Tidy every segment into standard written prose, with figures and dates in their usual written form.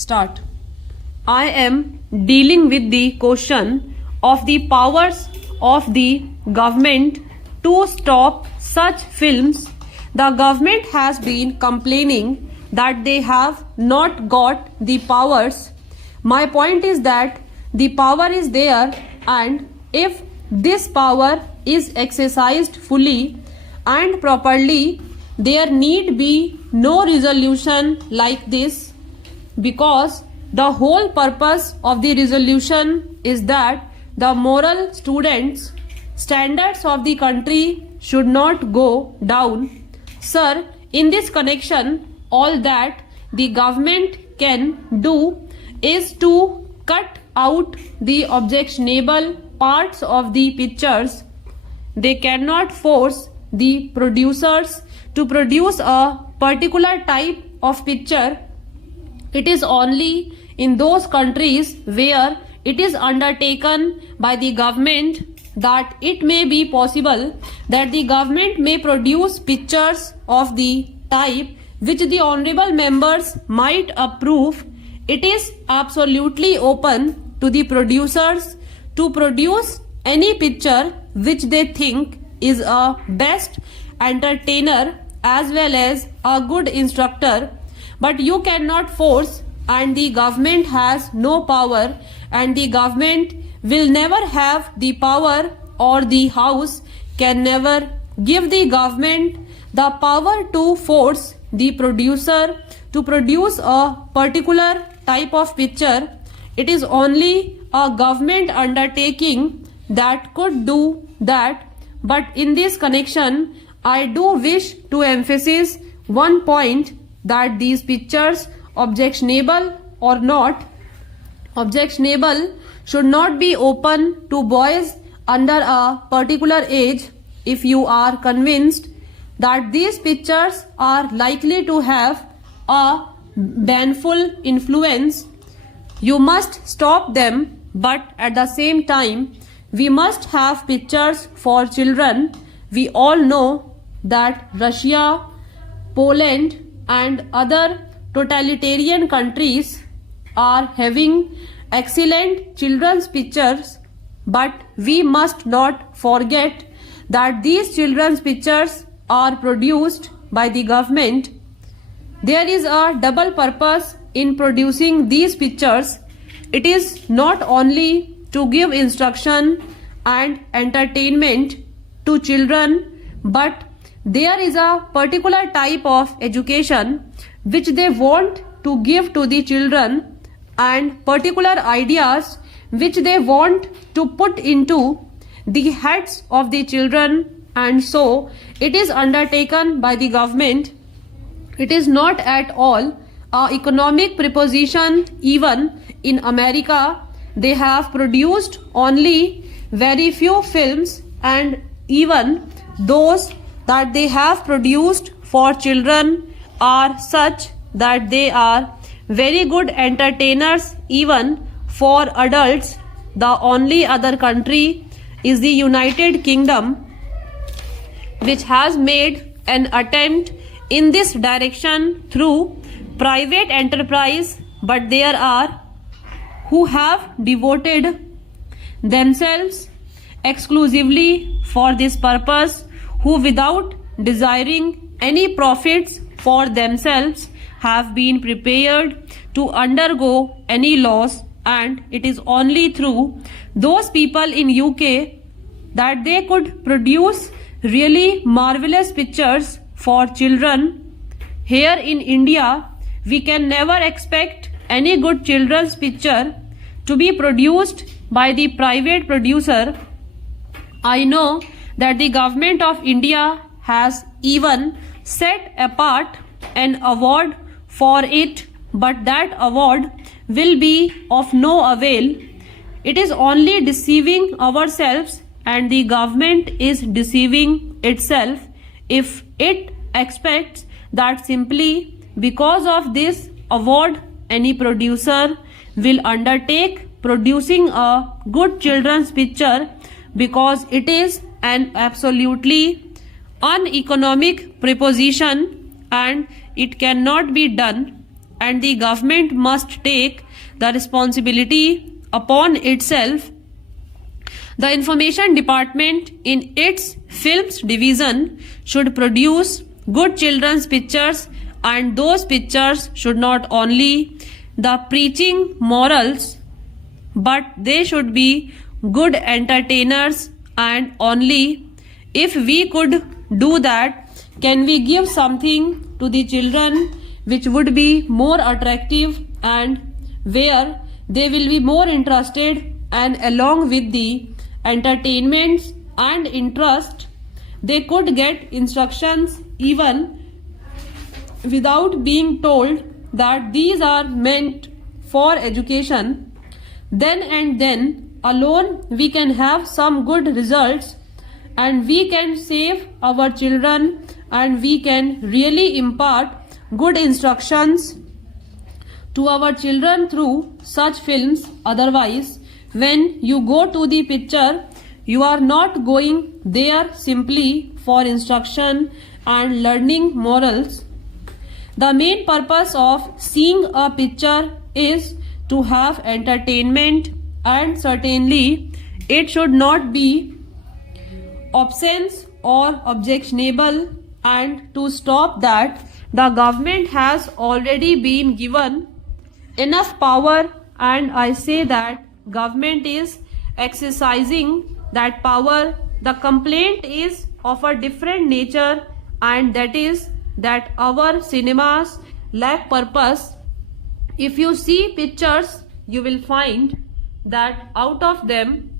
Start. I am dealing with the question of the powers of the government to stop such films. The government has been complaining that they have not got the powers. My point is that the power is there, and if this power is exercised fully and properly, there need be no resolution like this, because the whole purpose of the resolution is that the moral standards of the country should not go down. Sir, in this connection, all that the government can do is to cut out the objectionable parts of the pictures. They cannot force the producers to produce a particular type of picture. It is only in those countries where it is undertaken by the government that it may be possible that the government may produce pictures of the type which the honorable members might approve. It is absolutely open to the producers to produce any picture which they think is a best entertainer as well as a good instructor, but you cannot force, and the government has no power, and the government will never have the power, or the house can never give the government the power to force the producer to produce a particular type of picture. It is only a government undertaking that could do that. But in this connection, I do wish to emphasize one point, that these pictures, objectionable or not objectionable, should not be open to boys under a particular age. If you are convinced that these pictures are likely to have a banful influence, you must stop them. But at the same time, we must have pictures for children. We all know that Russia, Poland and other totalitarian countries are having excellent children's pictures, but we must not forget that these children's pictures are produced by the government. There is a double purpose in producing these pictures. It is not only to give instruction and entertainment to children, but there is a particular type of education which they want to give to the children, and particular ideas which they want to put into the heads of the children, and so it is undertaken by the government. It is not at all an economic proposition. Even in America, they have produced only very few films, and even those that they have produced for children are such that they are very good entertainers even for adults. The only other country is the United Kingdom, which has made an attempt in this direction through private enterprise, but there are who have devoted themselves exclusively for this purpose, who without desiring any profits for themselves have been prepared to undergo any loss. And it is only through those people in UK that they could produce really marvelous pictures for children. Here in India, we can never expect any good children's picture to be produced by the private producer. I know that the government of India has even set apart an award for it, but that award will be of no avail. It is only deceiving ourselves, and the government is deceiving itself if it expects that simply because of this award any producer will undertake producing a good children's picture, because it is an absolutely uneconomic proposition and it cannot be done. and the government must take the responsibility upon itself. The information department in its films division should produce good children's pictures, and those pictures should not only the preaching morals, but they should be good entertainers, and only if we could do that can we give something to the children which would be more attractive and where they will be more interested, and along with the entertainments and interest they could get instructions even without being told that these are meant for education. Then and then alone we can have some good results, and we can save our children, and we can really impart good instructions to our children through such films. Otherwise, when you go to the picture, you are not going there simply for instruction and learning morals. The main purpose of seeing a picture is to have entertainment, and certainly it should not be obscene or objectionable. And to stop that, the government has already been given enough power, and I say that government is exercising that power. The complaint is of a different nature, and that is that our cinemas lack purpose. If you see pictures, you will find that out of them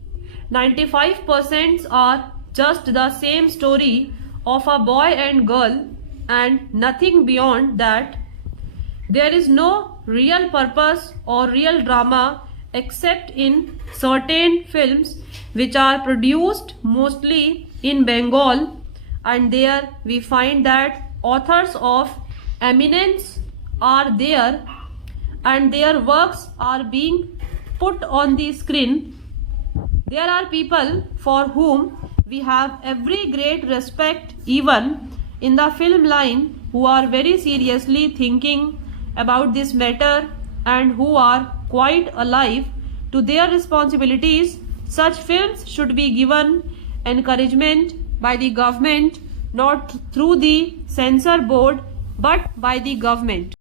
95% are just the same story of a boy and girl and nothing beyond that. There is no real purpose or real drama except in certain films which are produced mostly in Bengal, and there we find that authors of eminence are there and their works are being put on the screen. There are people for whom we have every great respect, even in the film line, who are very seriously thinking about this matter and who are quite alive to their responsibilities. Such films should be given encouragement by the government, not through the censor board but by the government.